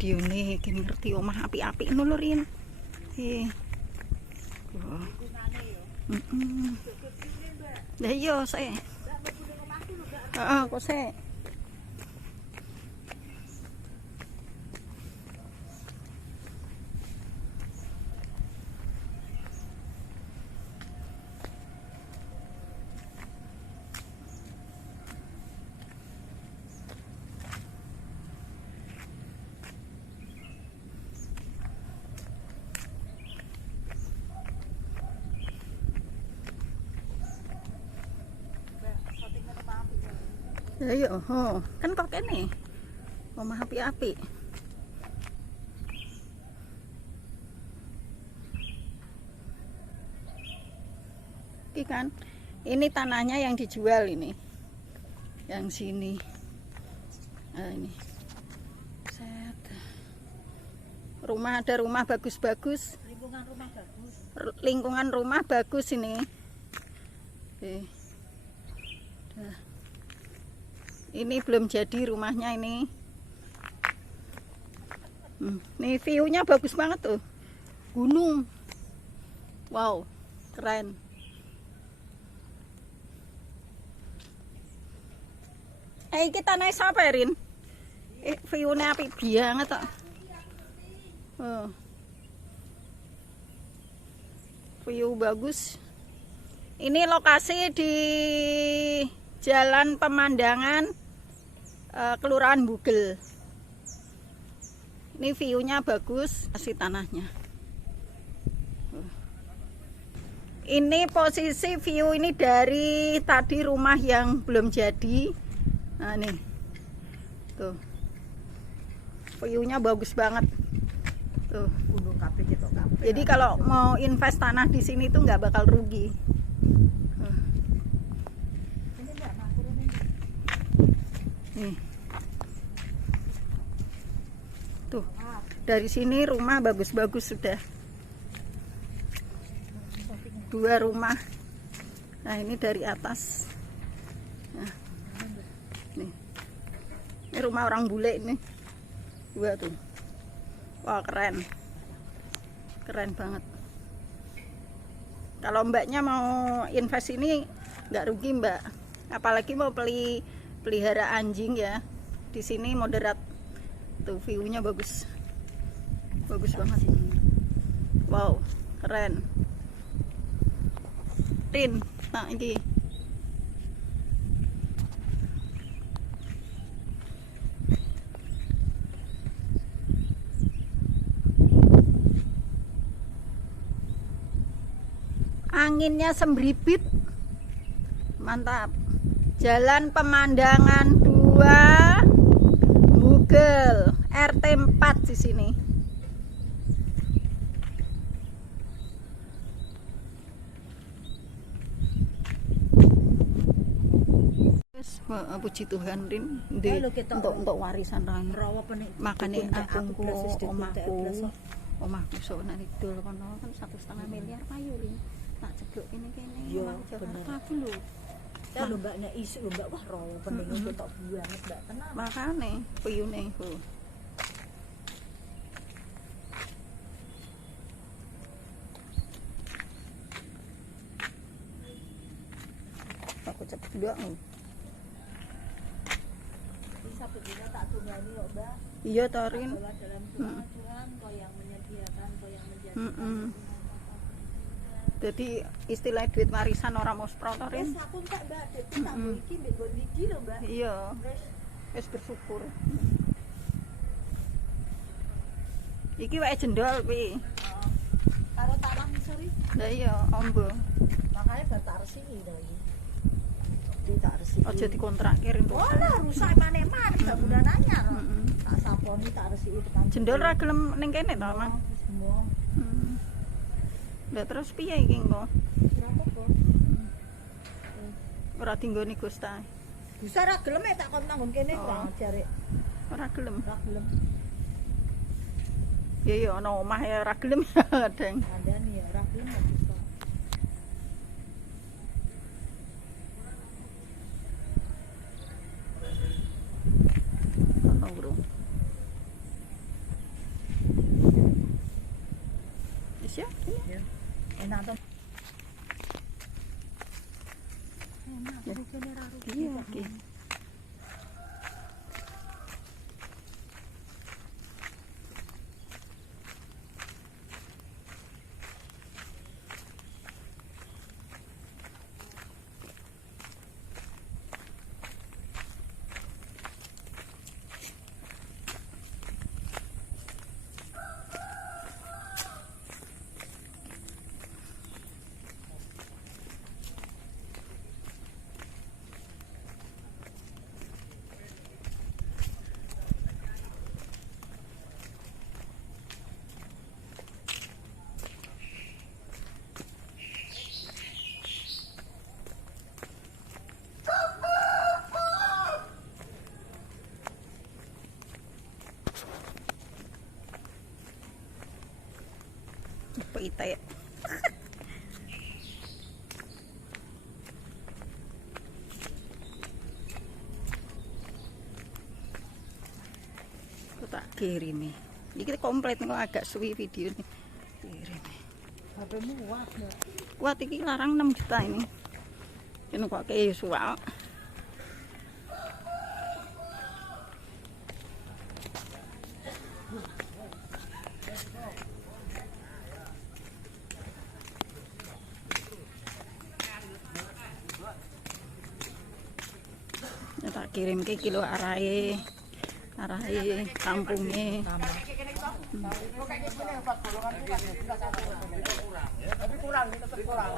video nih kini ngerti omah api-api nulurin lah iya saya kok saya ayo, kan kok kene omah api-api. Ini kan, ini tanahnya yang dijual ini, yang sini. Nah, ini, set. Rumah ada rumah bagus-bagus. Lingkungan rumah bagus. Lingkungan rumah bagus ini. Oke. Dah. Ini belum jadi rumahnya ini. Nih view-nya bagus banget tuh. Gunung. Wow, keren. Kita naik siapa Rin? View-nya api banget tuh. View bagus. Ini lokasi di Jalan Pemandangan Kelurahan Bugel. Ini view-nya bagus, kasih tanahnya. Ini posisi view ini dari tadi rumah yang belum jadi. Nah nih, tuh, view-nya bagus banget. Tuh. Jadi kalau mau invest tanah di sini tuh nggak bakal rugi. Nih. Tuh, dari sini rumah bagus-bagus sudah. 2 rumah. Nah, ini dari atas. Nah. Nih. Ini rumah orang bule ini. 2 tuh. Wah, keren. Keren banget. Kalau mbaknya mau invest ini nggak rugi, Mbak. Apalagi mau pelihara anjing ya, di sini moderat. Tuh view-nya bagus, bagus banget. Wow, keren. Rin, nah ini. Anginnya sembribit, mantap. Jalan Pemandangan 2 Bugel RT 4 di sini. Puji Tuhan Rin untuk warisan rain. Makane aku omahku sok nang idul kono kan 1,5 miliar payu Rin. Tak ceblok ini kene omahku Jakarta aku lho. Ya lho Mbak nek isuk lho Mbak wah rawa pening ketok banget Mbak tenang. Makane piyune ku. Aku ceblok. Bisa begini tak tunggani kok Mbak. Iya Torin. Dalam tujuan kok yang menyediakan kok yang menjadi. Jadi istilah duit warisan orang mau sprotorin. Wis aku tak Mbak, dadi tak iki mbek nggon iki lho Mbak. Iya. Wis bersyukur. Iki wae jendol kuwi. Karo tanah misori. Lah iya, ombo. Makanya bar tak resiki to iki. Tak resiki. Aja dikontrak kirim. Oh lah rusak maneh-maneh bangunan anyar. Tak saponi tak resiki tekan. Jendol ra gelem ning kene to, Mang. Semua. Lah terus piye iki engko? Berapa kok? Ora dinggoni Gus ta. Bisa ra gelem tak kon nanggon kene kok jare. Ora gelem. Ra gelem. Ya ya ana omah ya ora gelem ya, Deng. Andani ya ra gelem bisa. aja. Enak tuh. Enak, Ya. rugine ra rugi. Iya, oke. Paita ya. Aku tak kirim nih. Ini kita komplit kok agak suwi video nih. Kirim. HP-mu kuat ya. Kuat iki larang 6 juta ini. Ini kok kayak suwa. Ya, tak kirim ke kilo arahe kampungnya. Tapi kurang, tetap kurang.